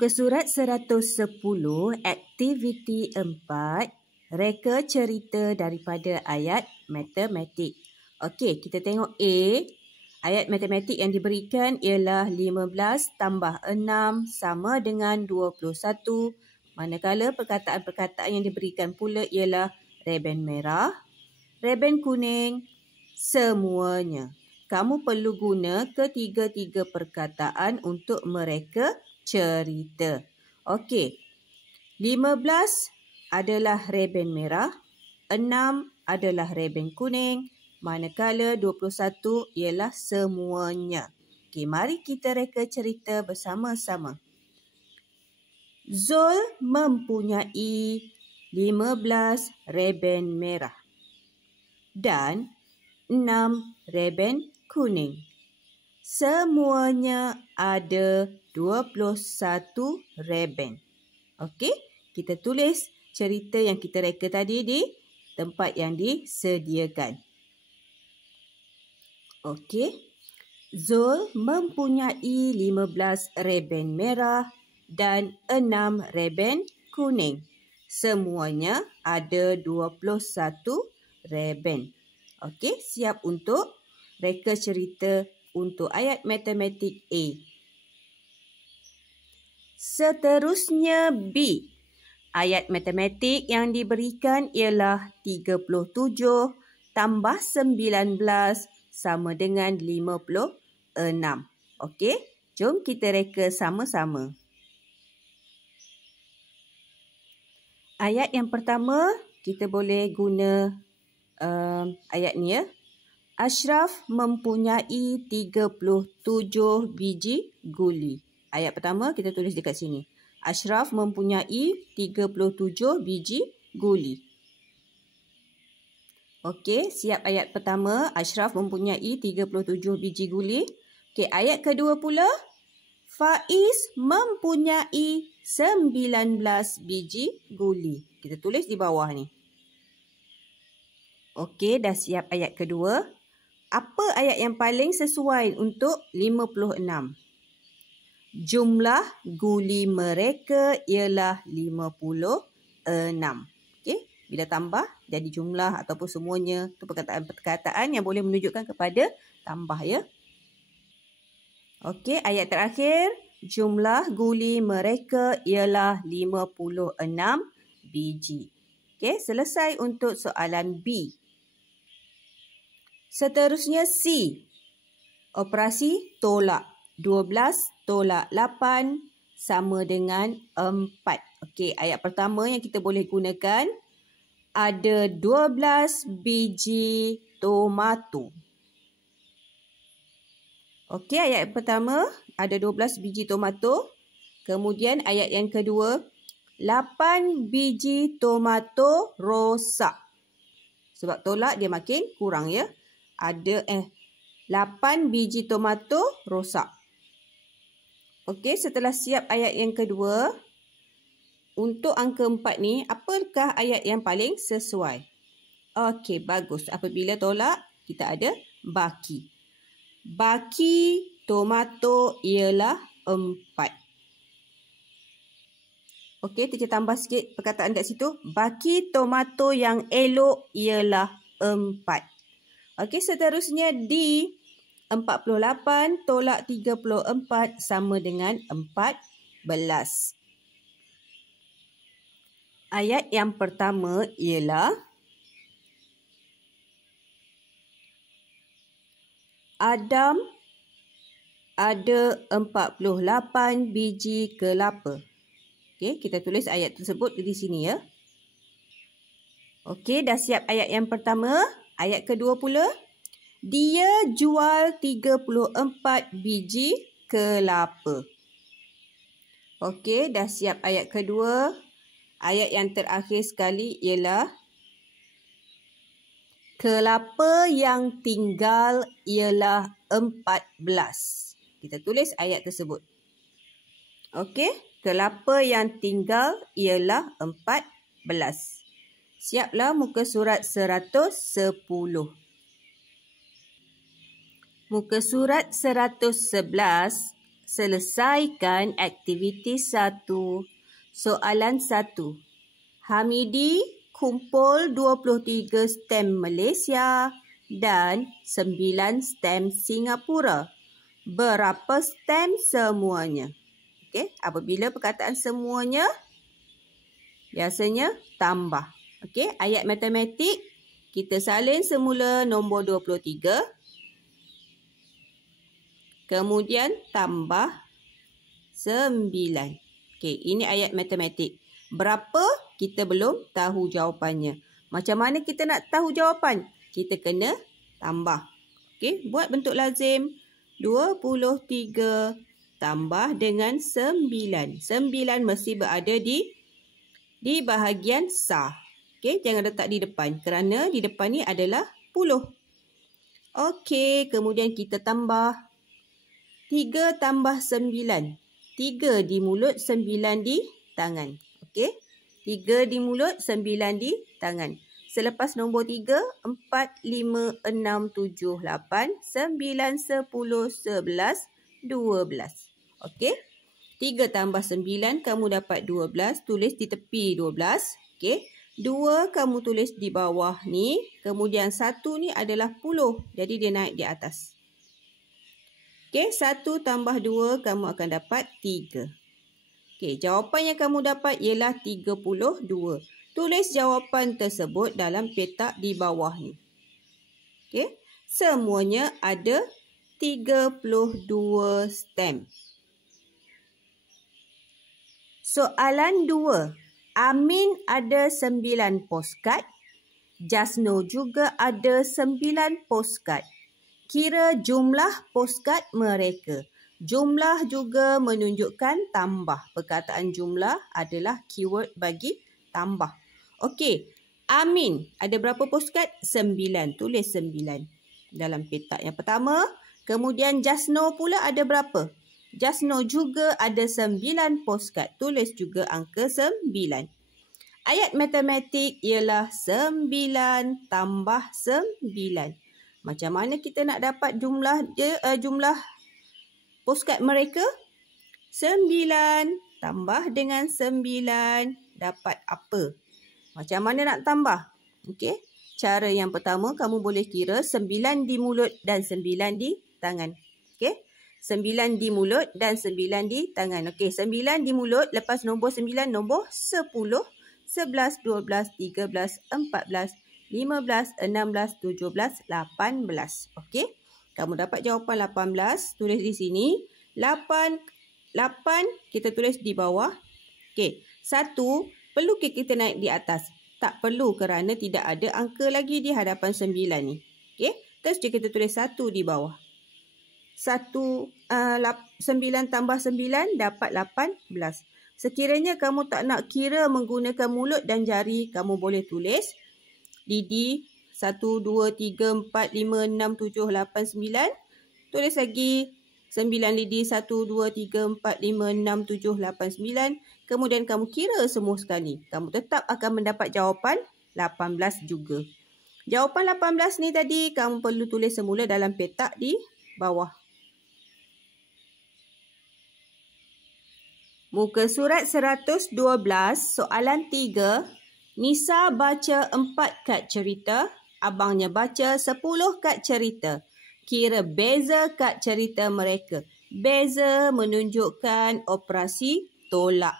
Muka surat 110, aktiviti 4, reka cerita daripada ayat matematik. Okey, kita tengok A. Ayat matematik yang diberikan ialah 15 tambah 6 sama dengan 21. Manakala perkataan-perkataan yang diberikan pula ialah reben merah, reben kuning, semuanya. Kamu perlu guna ketiga-tiga perkataan untuk mereka cerita. Okey. 15 adalah reben merah, 6 adalah reben kuning, manakala 21 ialah semuanya. Okey, mari kita reka cerita bersama-sama. Zul mempunyai 15 reben merah dan 6 reben kuning. Semuanya ada 21 reben. Okey, kita tulis cerita yang kita reka tadi di tempat yang disediakan. Okey, Zul mempunyai 15 reben merah dan 6 reben kuning. Semuanya ada 21 reben. Okey, siap untuk reka cerita untuk ayat matematik A. Seterusnya B. Ayat matematik yang diberikan ialah 37 tambah 19 sama dengan 56. Okey, jom kita reka sama-sama. Ayat yang pertama, kita boleh guna ayat ni ya. Ashraf mempunyai 37 biji guli. Ayat pertama kita tulis dekat sini. Ashraf mempunyai 37 biji guli. Okey, siap ayat pertama. Ashraf mempunyai 37 biji guli. Okey, ayat kedua pula. Faiz mempunyai 19 biji guli. Kita tulis di bawah ni. Okey, dah siap ayat kedua. Apa ayat yang paling sesuai untuk 56? Jumlah guli mereka ialah 56. Okey, bila tambah jadi jumlah ataupun semuanya, itu perkataan-perkataan yang boleh menunjukkan kepada tambah ya. Okey, ayat terakhir. Jumlah guli mereka ialah 56 biji. Okey, selesai untuk soalan B. Seterusnya C. Operasi tolak. 12 tolak 8 sama dengan 4. Okey, ayat pertama yang kita boleh gunakan. Ada 12 biji tomato. Okey, ayat pertama ada 12 biji tomato. Kemudian ayat yang kedua. 8 biji tomato rosak. Sebab tolak dia makin kurang ya. Ada 8 biji tomato rosak. Okey, setelah siap ayat yang kedua, untuk angka 4 ni, apakah ayat yang paling sesuai? Okey, bagus. Apabila tolak, kita ada baki. Baki tomato ialah 4. Okey, kita tambah sikit perkataan kat situ. Baki tomato yang elok ialah 4. Okey, seterusnya D. 48 tolak 34 sama dengan 14. Ayat yang pertama ialah Adam ada 48 biji kelapa. Okey, kita tulis ayat tersebut di sini ya. Okey, dah siap ayat yang pertama. Ayat kedua pula. Dia jual 34 biji kelapa. Okey, dah siap ayat kedua. Ayat yang terakhir sekali ialah kelapa yang tinggal ialah 14. Kita tulis ayat tersebut. Okey, kelapa yang tinggal ialah 14. Siaplah muka surat 110. Muka surat 111 Selesaikan aktiviti 1. Soalan 1. Hamidi kumpul 23 stem Malaysia dan 9 stem Singapura. Berapa stem semuanya? Okey, apabila perkataan semuanya, biasanya tambah. Okey, ayat matematik, kita salin semula nombor 23. Kemudian tambah 9. Okey, ini ayat matematik. Berapa? Kita belum tahu jawapannya. Macam mana kita nak tahu jawapan? Kita kena tambah. Okey, buat bentuk lazim. 23 tambah dengan 9. 9 mesti berada di bahagian sah. Okey, jangan letak di depan kerana di depan ni adalah puluh. Okey, kemudian kita tambah 3 tambah 9. 3 di mulut, 9 di tangan. Okey. 3 di mulut, 9 di tangan. Selepas nombor 3, 4, 5, 6, 7, 8, 9, 10, 11, 12. Okey. 3 tambah 9, kamu dapat 12. Tulis di tepi 12. Okey. 2 kamu tulis di bawah ni. Kemudian 1 ni adalah 10. Jadi dia naik di atas. Okey, 1 tambah 2, kamu akan dapat 3. Okey, jawapan yang kamu dapat ialah 32. Tulis jawapan tersebut dalam petak di bawah ni. Okey, semuanya ada 32 stem. Soalan 2. Amin ada 9 postcard. Jasno juga ada 9 postcard. Kira jumlah postcard mereka. Jumlah juga menunjukkan tambah. Perkataan jumlah adalah keyword bagi tambah. Okey. Amin ada berapa postcard? 9. Tulis 9 dalam petak yang pertama. Kemudian Jasno pula ada berapa? Jasno juga ada 9 postcard. Tulis juga angka 9. Ayat matematik ialah 9 tambah 9. Macam mana kita nak dapat jumlah postcard mereka? 9 tambah dengan 9 dapat apa? Macam mana nak tambah? Okey. Cara yang pertama, kamu boleh kira 9 di mulut dan 9 di tangan. Okey. 9 di mulut dan 9 di tangan. Okey, 9 di mulut, lepas nombor 9, nombor 10, 11, 12, 13, 14, 15, 16, 17, 18. Okey. Kamu dapat jawapan 18. Tulis di sini. 8 kita tulis di bawah. Okey. 1 perlu kita naik di atas. Tak perlu kerana tidak ada angka lagi di hadapan 9 ni. Okey. Terus kita tulis 1 di bawah. 9 tambah 9 dapat 18. Sekiranya kamu tak nak kira menggunakan mulut dan jari, kamu boleh tulis lidi 1, 2, 3, 4, 5, 6, 7, 8, 9. Tulis lagi 9 lidi 1, 2, 3, 4, 5, 6, 7, 8, 9. Kemudian kamu kira semua sekali. Kamu tetap akan mendapat jawapan 18 juga. Jawapan 18 ni tadi kamu perlu tulis semula dalam petak di bawah. Muka surat 112, soalan 3. Nisa baca 4 kad cerita. Abangnya baca 10 kad cerita. Kira beza kad cerita mereka. Beza menunjukkan operasi tolak.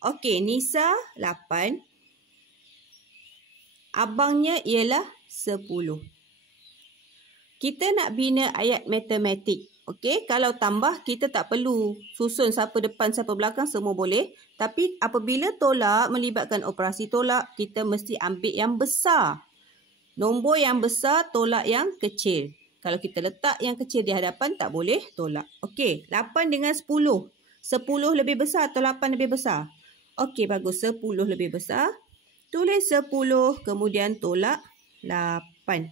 Okey, Nisa 8. Abangnya ialah 10. Kita nak bina ayat matematik. Okey, kalau tambah kita tak perlu susun siapa depan siapa belakang, semua boleh. Tapi apabila tolak melibatkan operasi tolak, kita mesti ambil yang besar. Nombor yang besar tolak yang kecil. Kalau kita letak yang kecil di hadapan tak boleh tolak. Okey, 8 dengan 10. 10 lebih besar atau 8 lebih besar? Okey, bagus. 10 lebih besar. Tulis 10 kemudian tolak 8.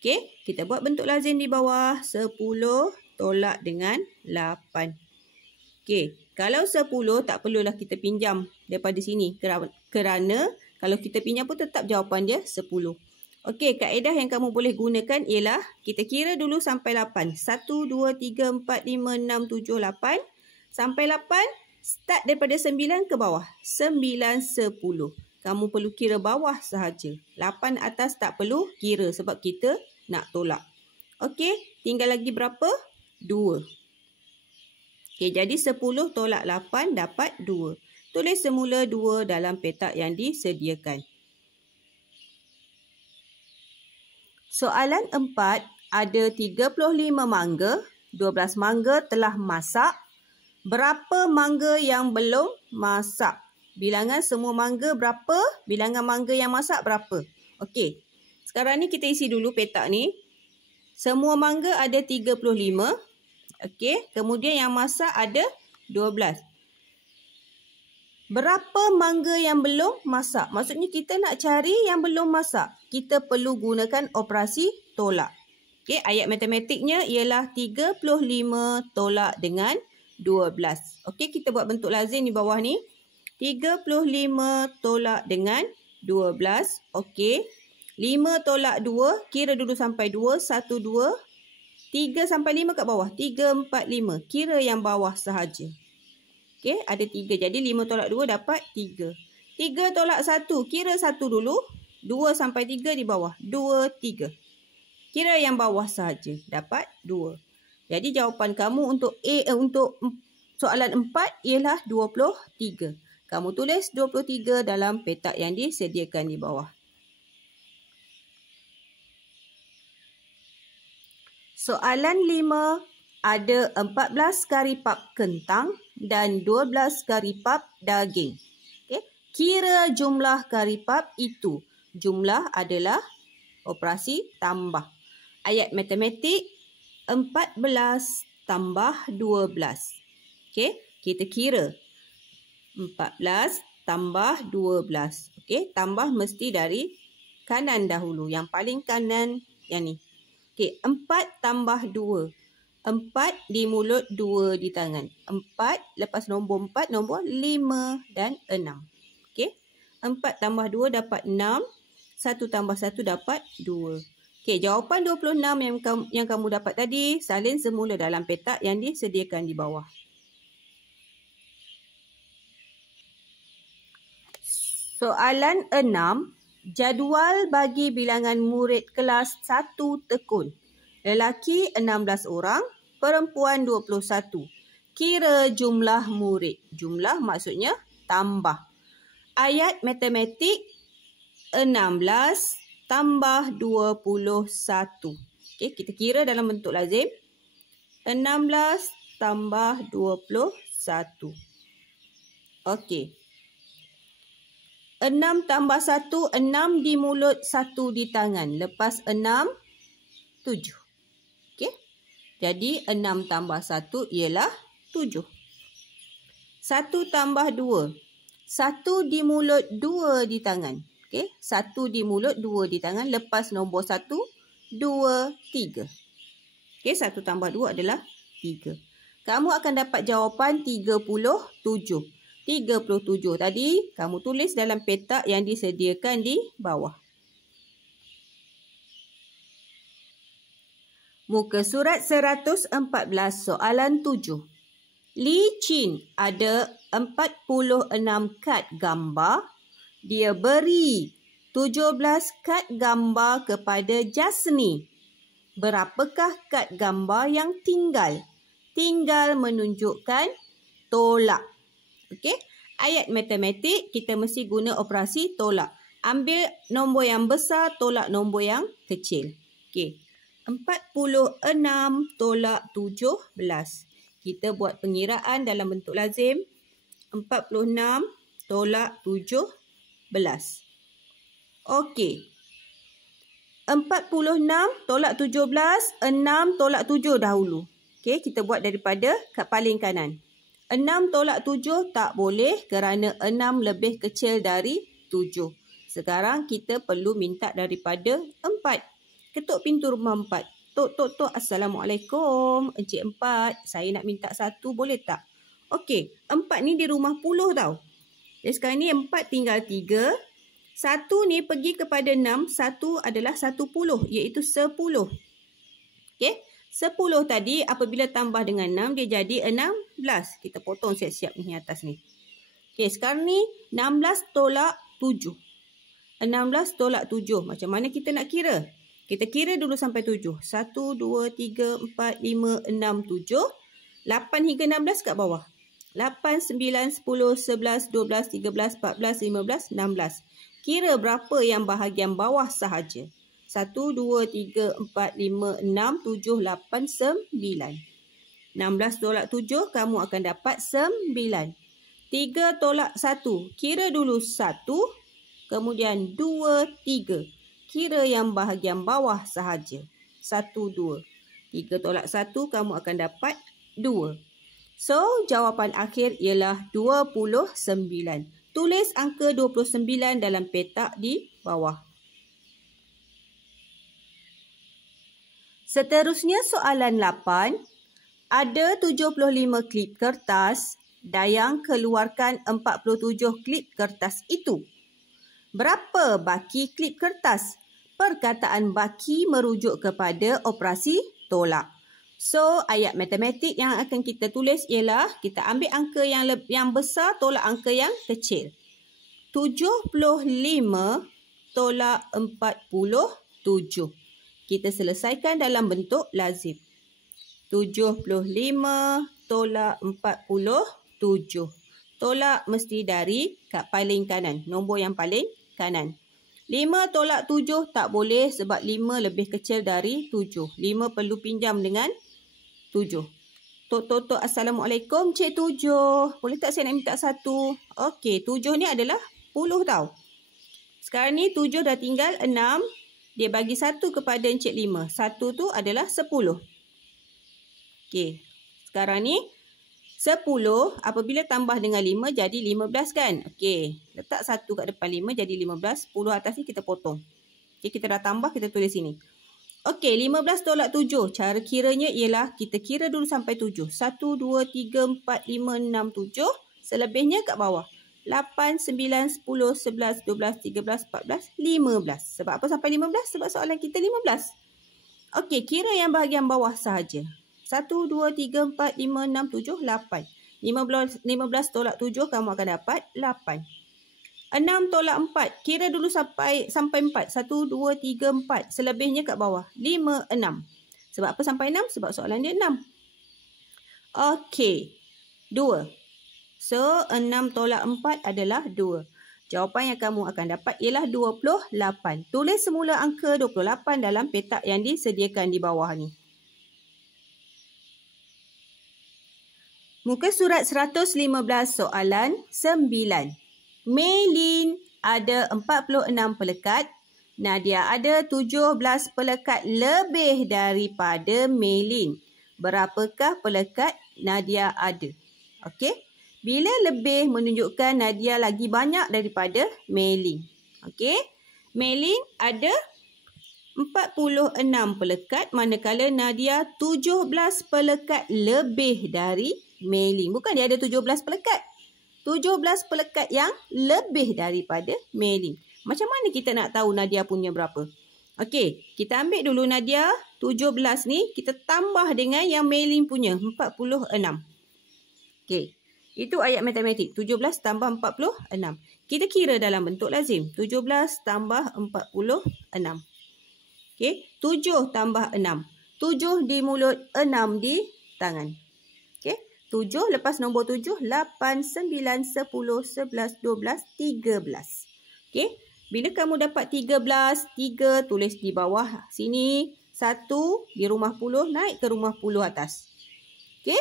Okey, kita buat bentuk lazim di bawah. 10 tolak dengan 8. Okey, kalau 10 tak perlulah kita pinjam daripada sini. Kerana kalau kita pinjam pun tetap jawapan dia 10. Okey, kaedah yang kamu boleh gunakan ialah kita kira dulu sampai 8. 1, 2, 3, 4, 5, 6, 7, 8. Sampai 8, start daripada 9 ke bawah. 9, 10. Kamu perlu kira bawah sahaja. 8 atas tak perlu kira sebab kita nak tolak. Okey, tinggal lagi berapa? 2. Okey, jadi 10 tolak 8 dapat 2. Tulis semula 2 dalam petak yang disediakan. Soalan 4, ada 35 mangga, 12 mangga telah masak. Berapa mangga yang belum masak? Bilangan semua mangga berapa? Bilangan mangga yang masak berapa? Okey, sekarang ni kita isi dulu petak ni. Semua mangga ada 35. Okey, kemudian yang masak ada 12. Berapa mangga yang belum masak? Maksudnya kita nak cari yang belum masak. Kita perlu gunakan operasi tolak. Okey, ayat matematiknya ialah 35 tolak dengan 12. Okey, kita buat bentuk lazim di bawah ni. 35 tolak dengan 12. Okey, 5 tolak 2. Kira dulu sampai 2. 1, 2. 3 sampai 5 kat bawah. 3, 4, 5. Kira yang bawah sahaja. Okey, ada 3. Jadi 5 tolak 2 dapat 3. 3 tolak 1. Kira 1 dulu. 2 sampai 3 di bawah. 2, 3. Kira yang bawah sahaja. Dapat 2. Jadi jawapan kamu untuk untuk soalan 4 ialah 23. Kamu tulis 23 dalam petak yang disediakan di bawah. Soalan 5. Ada 14 karipap kentang dan 12 karipap daging. Okay. Kira jumlah karipap itu. Jumlah adalah operasi tambah. Ayat matematik 14 tambah 12. Okay. Kita kira 14 tambah 12. Okay. Tambah mesti dari kanan dahulu. Yang paling kanan yang ni. Okay. 4 tambah 2. 4 di mulut, 2 di tangan. 4, lepas nombor 4, nombor 5 dan 6. Okey. 4 tambah 2 dapat 6. 1 tambah 1 dapat 2. Okey, jawapan 26 yang kamu dapat tadi, salin semula dalam petak yang disediakan di bawah. Soalan 6. Jadual bagi bilangan murid kelas 1 tekun. Lelaki 16 orang, perempuan 21. Kira jumlah murid. Jumlah maksudnya tambah. Ayat matematik 16 tambah 21. Okey, kita kira dalam bentuk lazim. 16 tambah 21. Okey. 6 tambah 1, 6 di mulut, 1 di tangan. Lepas 6, 7. Jadi, 6 tambah 1 ialah 7. 1 tambah 2. 1 di mulut, 2 di tangan. Okey, 1 di mulut, 2 di tangan. Lepas nombor 1, 2, 3. Okey, 1 tambah 2 adalah 3. Kamu akan dapat jawapan 37. 37 tadi, kamu tulis dalam petak yang disediakan di bawah. Muka surat 114, soalan 7. Li Chin ada 46 kad gambar. Dia beri 17 kad gambar kepada Jasni. Berapakah kad gambar yang tinggal? Tinggal menunjukkan tolak. Okey, ayat matematik kita mesti guna operasi tolak. Ambil nombor yang besar, tolak nombor yang kecil. Okey. 46 tolak 17. Kita buat pengiraan dalam bentuk lazim. 46 tolak 17. Okey. 46 tolak 17, 6 tolak 7 dahulu. Okey, kita buat daripada kat paling kanan. 6 tolak 7 tak boleh kerana 6 lebih kecil dari 7. Sekarang kita perlu minta daripada 4. Ketuk pintu rumah 4. Tok, tok, tok. Assalamualaikum. Encik 4. Saya nak minta 1. Boleh tak? Okey. 4 ni di rumah 10 tau. Jadi sekarang ni 4 tinggal 3. 1 ni pergi kepada 6, 1 adalah 10, iaitu 10. Okey, 10 tadi apabila tambah dengan 6, dia jadi 16. Kita potong siap-siap ni atas ni. Okey, sekarang ni 16 tolak 7. 16 tolak 7. Macam mana kita nak kira? Kita kira dulu sampai 7. 1, 2, 3, 4, 5, 6, 7. 8 hingga 16 kat bawah. 8, 9, 10, 11, 12, 13, 14, 15, 16. Kira berapa yang bahagian bawah sahaja. 1, 2, 3, 4, 5, 6, 7, 8, 9. 16 tolak 7, kamu akan dapat 9. 3 tolak 1. Kira dulu 1, kemudian 2, 3. Kira yang bahagian bawah sahaja. 1, 2. 3 tolak 1, kamu akan dapat 2. So, jawapan akhir ialah 29. Tulis angka 29 dalam petak di bawah. Seterusnya soalan 8. Ada 75 klip kertas. Dayang keluarkan 47 klip kertas itu. Berapa baki klip kertas? Perkataan baki merujuk kepada operasi tolak. So, ayat matematik yang akan kita tulis ialah kita ambil angka yang besar tolak angka yang kecil. 75 tolak 47. Kita selesaikan dalam bentuk lazim. 75 tolak 47. Tolak mesti dari kat paling kanan. Nombor yang paling kanan. 5 tolak 7 tak boleh sebab 5 lebih kecil dari 7. 5 perlu pinjam dengan 7. Tok, Assalamualaikum Cik 7. Boleh tak saya nak minta 1? Okey, 7 ni adalah 10 tau. Sekarang ni 7 dah tinggal 6. Dia bagi 1 kepada Encik 5. 1 tu adalah 10. Okey, sekarang ni 10 apabila tambah dengan 5 jadi 15 kan? Okey, letak 1 kat depan 5 jadi 15. 10 atas ni kita potong. Okey, kita dah tambah, kita tulis sini. Okey, 15 tolak 7. Cara kiranya ialah kita kira dulu sampai 7. 1, 2, 3, 4, 5, 6, 7. Selebihnya kat bawah. 8, 9, 10, 11, 12, 13, 14, 15. Sebab apa sampai 15? Sebab soalan kita 15. Okey, kira yang bahagian bawah sahaja. 1, 2, 3, 4, 5, 6, 7, 8. 15 tolak 7 kamu akan dapat 8. 6 tolak 4. Kira dulu sampai 4. 1, 2, 3, 4. Selebihnya kat bawah. 5, 6. Sebab apa sampai 6? Sebab soalan dia 6. Okey. 2. So, 6 tolak 4 adalah 2. Jawapan yang kamu akan dapat ialah 28. Tulis semula angka 28 dalam petak yang disediakan di bawah ni. Muka surat 115 soalan 9. Maylin ada 46 pelekat. Nadia ada 17 pelekat lebih daripada Maylin. Berapakah pelekat Nadia ada? Okey. Bila lebih menunjukkan Nadia lagi banyak daripada Maylin. Okey. Maylin ada 46 pelekat manakala Nadia 17 pelekat lebih dari Maylin. Bukan dia ada 17 pelekat. 17 pelekat yang lebih daripada Maylin. Macam mana kita nak tahu Nadia punya berapa? Okey, kita ambil dulu Nadia 17 ni, kita tambah dengan yang Maylin punya 46. Okey, itu ayat matematik. 17 tambah 46. Kita kira dalam bentuk lazim. 17 tambah 46. Okey, 7 tambah 6. 7 di mulut, 6 di tangan. Okey. 7 lepas nombor 7, 8, 9, 10, 11, 12, 13. Okey. Bila kamu dapat 13, 3 tulis di bawah sini. 1 di rumah puluh, naik ke rumah puluh atas. Okey.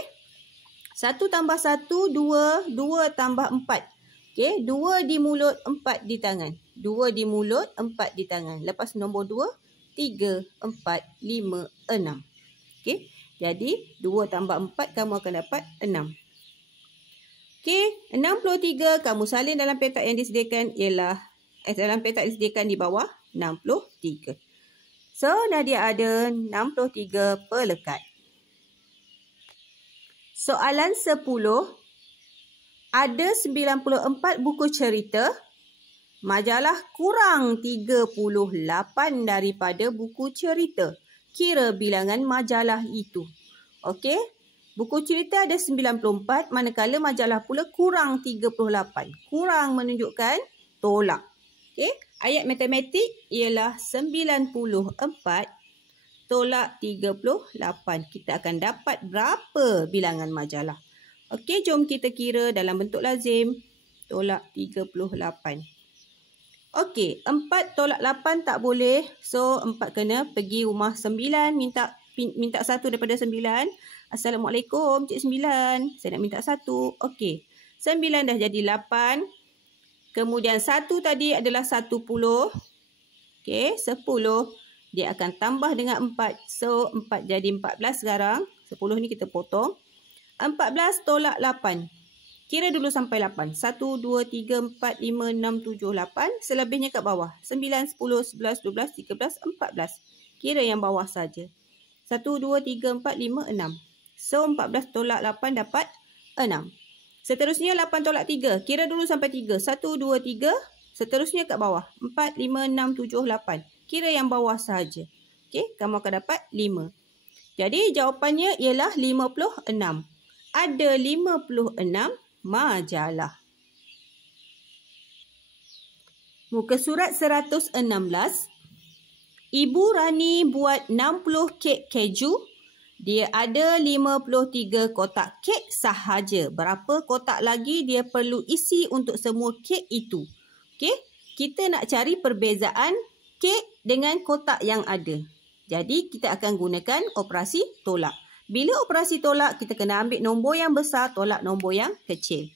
1 tambah 1, 2. 2 tambah 4. Okey. 2 di mulut, 4 di tangan. 2 di mulut, 4 di tangan. Lepas nombor 2, 3, 4, 5, 6. Okey. Jadi, 2 tambah 4, kamu akan dapat 6. Okey, 63 kamu salin dalam petak yang disediakan ialah, dalam petak yang disediakan di bawah, 63. So, Nadia ada 63 pelekat. Soalan 10. Ada 94 buku cerita. majalah kurang 38 daripada buku cerita. Kira bilangan majalah itu. Okey. Buku cerita ada 94, manakala majalah pula kurang 38. Kurang menunjukkan tolak. Okey. Ayat matematik ialah 94 tolak 38. Kita akan dapat berapa bilangan majalah? Okey, jom kita kira dalam bentuk lazim. Tolak 38. Okey, 4 tolak 8 tak boleh. So, 4 kena pergi rumah 9. Minta 1 daripada 9. Assalamualaikum, Cik 9. Saya nak minta 1. Okey, 9 dah jadi 8. Kemudian 1 tadi adalah 10. Okey, 10. Dia akan tambah dengan 4. So, 4 jadi 14 sekarang. 10 ni kita potong. 14 tolak 8. Kira dulu sampai 8. 1, 2, 3, 4, 5, 6, 7, 8. Selebihnya kat bawah. 9, 10, 11, 12, 13, 14. Kira yang bawah saja. 1, 2, 3, 4, 5, 6. So, 14 tolak 8 dapat 6. Seterusnya 8 tolak 3. Kira dulu sampai 3. 1, 2, 3. Seterusnya kat bawah. 4, 5, 6, 7, 8. Kira yang bawah saja. Okey, kamu akan dapat 5. Jadi, jawapannya ialah 56. Ada 56 majalah. Muka surat 116. Ibu Rani buat 60 kek keju. Dia ada 53 kotak kek sahaja. Berapa kotak lagi dia perlu isi untuk semua kek itu? Okey, kita nak cari perbezaan kek dengan kotak yang ada. Jadi, kita akan gunakan operasi tolak. Bila operasi tolak, kita kena ambil nombor yang besar, tolak nombor yang kecil.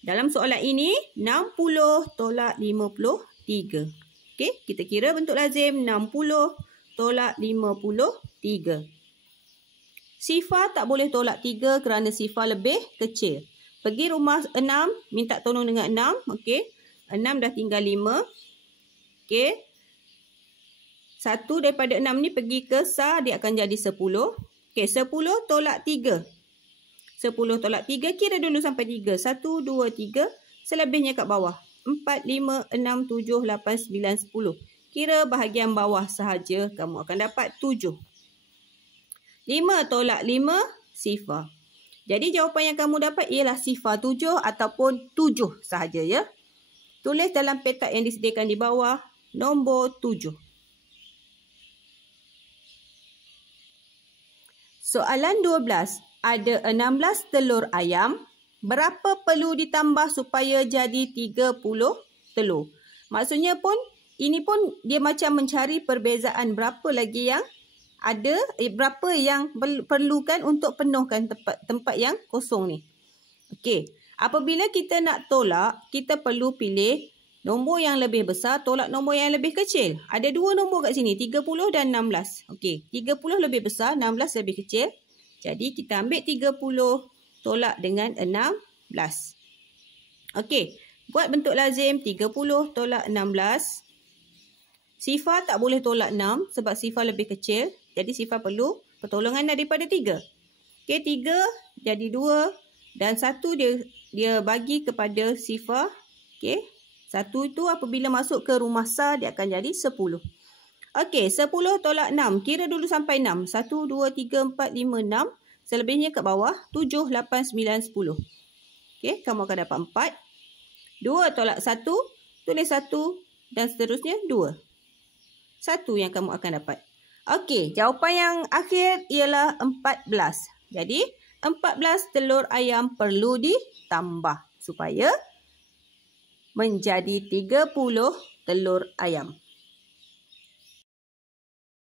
Dalam soalan ini, 60 tolak 53. Okey, kita kira bentuk lazim. 60 tolak 53. Sifar tak boleh tolak 3 kerana sifar lebih kecil. Pergi rumah 6, minta tolong dengan 6. Okey, 6 dah tinggal 5. Okey, 1 daripada 6 ni pergi ke sar, dia akan jadi 10. Okey, 10 tolak 3. 10 tolak 3, kira dulu sampai 3. 1, 2, 3. Selebihnya kat bawah. 4, 5, 6, 7, 8, 9, 10. Kira bahagian bawah sahaja, kamu akan dapat 7. 5 tolak 5, sifar. Jadi jawapan yang kamu dapat ialah sifar 7 ataupun 7 sahaja, ya. Tulis dalam petak yang disediakan di bawah, nombor 7. Soalan 12. Ada 16 telur ayam. Berapa perlu ditambah supaya jadi 30 telur? Maksudnya pun, ini pun dia macam mencari perbezaan berapa lagi yang ada, berapa yang perlukan untuk penuhkan tempat yang kosong ni. Okey, apabila kita nak tolak, kita perlu pilih nombor yang lebih besar, tolak nombor yang lebih kecil. Ada dua nombor kat sini, 30 dan 16. Okey, 30 lebih besar, 16 lebih kecil. Jadi, kita ambil 30 tolak dengan 16. Okey, buat bentuk lazim 30 tolak 16. Sifar tak boleh tolak 6 sebab sifar lebih kecil. Jadi, sifar perlu pertolongan daripada 3. Okey, 3 jadi 2 dan 1 dia bagi kepada sifar. Okey. 1 itu apabila masuk ke rumah sar, dia akan jadi 10. Okey, 10 tolak 6. Kira dulu sampai 6. 1, 2, 3, 4, 5, 6. Selebihnya kat bawah. 7, 8, 9, 10. Okey, kamu akan dapat 4. 2 tolak 1. Tulis 1 dan seterusnya 2. 1 yang kamu akan dapat. Okey, jawapan yang akhir ialah 14. Jadi, 14 telur ayam perlu ditambah supaya menjadi 30 telur ayam.